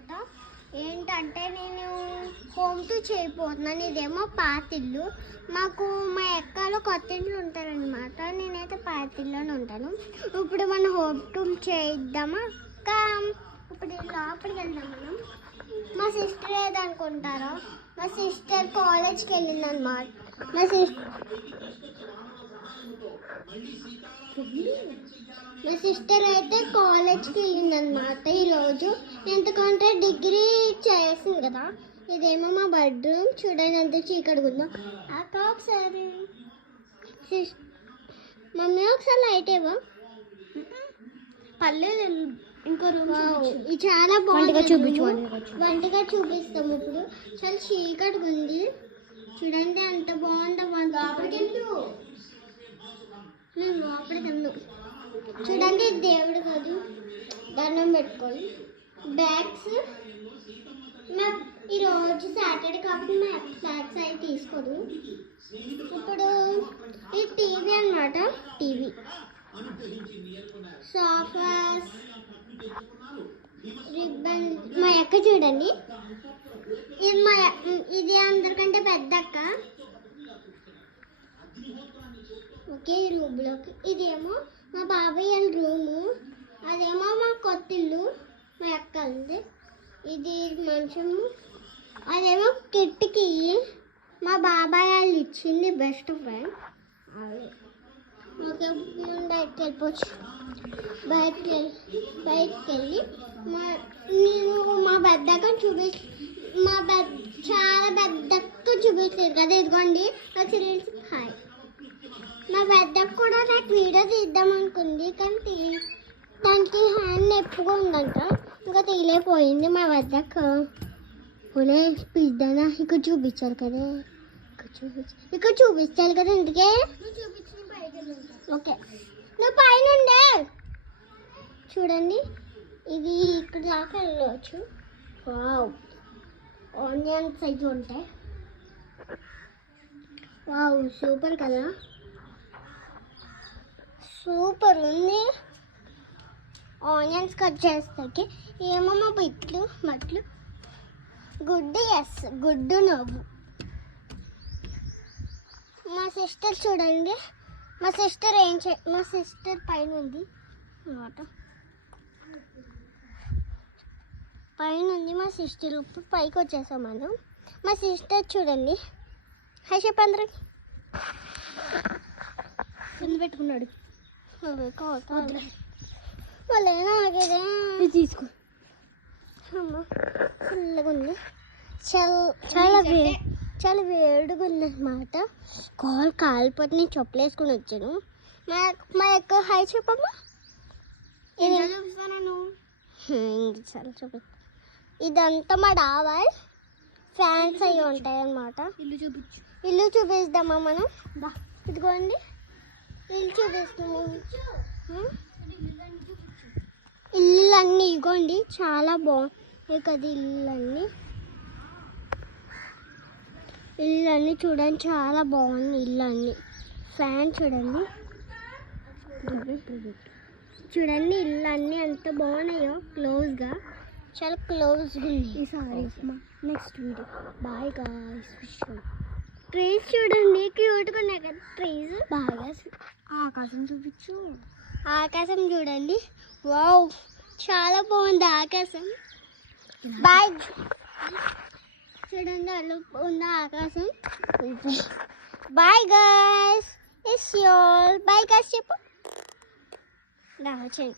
అనమాట. ఏంటంటే నేను హోమ్ టూర్ చేయబోతున్నాను. ఇదేమో పాతిల్లు. మాకు మా ఎక్కలో కొత్త ఇంట్లో ఉంటారనమాట. నేనైతే పాతిల్లోనే ఉంటాను. ఇప్పుడు మనం హోమ్ టూర్ చేద్దామా? ఇప్పుడు లోపలికి వెళ్దాం మనం. మా సిస్టర్ ఏదనుకుంటారో, మా సిస్టర్ కాలేజ్కి వెళ్ళిందనమాట. మా సిస్టర్ అయితే కాలేజ్కి వెళ్ళిందనమాట ఈరోజు. ఎందుకంటే డిగ్రీ చేసింది కదా. ఇదేమో మా బెడ్రూమ్. చూడండి ఎంత చీకటి ఉందో. అక్క ఒకసారి మమ్మీ ఒకసారి లైట్ ఏవో పర్లేదు. ఇంకో రూమ్ ఇది చాలా బాగుంది. వంటగా చూపిస్తాము. ఇప్పుడు చాలా చీకటిగా ఉంది. చూడండి ఎంత బాగుందో. నేను లోపలికి వెళ్ళు. చూడండి దేవుడు కాదు, దండం పెట్టుకోవాలి. బ్యాగ్స్ ఈరోజు సాటర్డే కాబట్టి మా బ్యాగ్స్ అవి తీసుకోదు. ఇప్పుడు ఈ టీవీ అనమాట. TV, sofas, ribbon. మా అక్క చూడండి, ఇది అందరికంటే పెద్ద అక్క. ఒకే రూమ్లోకి. ఇదేమో మా బాబాయ్ వాళ్ళ రూము. అదేమో మా కొత్త ఇల్లు, మా అక్కది. ఇది మంచము. అదేమో కిటికీ, మా బాబాయ్ వాళ్ళు ఇచ్చింది బెస్ట్ ఫ్రెండ్. అదే ఓకే. మనం బయటకు వెళ్ళిపోవచ్చు. బయటకు వెళ్ళి నేను మా పెద్దక్క చాలా పెద్దక్క చూపిస్తుంది కదా. ఇదిగోండి హాయ్. మా పెద్దక్క కూడా నాకు వీడియో తీద్దాం అనుకుంది, కానీ దానికి హ్యాండ్ నొప్పిగా ఉందంట. ఇంకా తీలేపోయింది మా పెద్దక్క. పోలే పిద్దానా ఇక్కడ చూపించాలి కదా. ఇక్కడ చూపించాలి కదా. ఇందుకే ఓకే. నువ్వు పైన ఉండే చూడండి. ఇది ఇక్కడ దాకా వెళ్ళవచ్చు. వావ్, ఆనియన్ సైజు ఉంటాయి. వావ్, సూపర్ కదా. సూపర్ ఉంది. ఆనియన్స్ కట్ చేస్తాకి ఏమో మా మట్లు గుడ్డు. ఎస్, గుడ్డు నవ్వు. మా సిస్టర్ చూడండి. మా సిస్టర్ పైన ఉంది అన్నమాట. పైన ఉంది మా సిస్టర్. ఇప్పుడు పైకి వచ్చేసాం మనం. మా సిస్టర్ చూడండి. హాయ్ చెప్పు అందరికి. కింద పెట్టుకున్నాడు. మళ్ళీ నాకేదే తీసుకో. అమ్మ ఫుల్గా ఉంది. చాలా వేడిగా ఉంది అనమాట. కాలిపోతే నేను చెప్పులు వేసుకుని వచ్చాను. మా యొక్క హాయ్ చెప్పమ్మా. చాలా చూపి. ఇదంతా మా డాబా. ఫ్యాన్స్ అవి ఉంటాయి అన్నమాట. ఇల్లు చూపిస్తామా మనం. ఇదిగోండి ఇల్లు చూపిస్తాము. ఇల్లు ఇగోండి చాలా బాగుంది కదా. ఇల్లు చూడండి చాలా బాగుంది. ఇల్లు ఫ్యాన్ చూడండి. చూడండి ఇల్లు ఎంత బాగున్నాయో. క్లోజ్గా, చాలా క్లోజ్గా ఉంది. ఈసారి next video. Bye guys. Trees చూడండి క్యూట్గా ఉన్నాయి కదా. ట్రీస్ బాగా. ఆకాశం చూపించు. ఆకాశం చూడండి. వావ్, చాలా బాగుంది ఆకాశం. బాయ్ చూడండి అలా ఉంది ఆకాశం. Bye guys. It's all. Bye guys చెప్పు. వచ్చేయండి.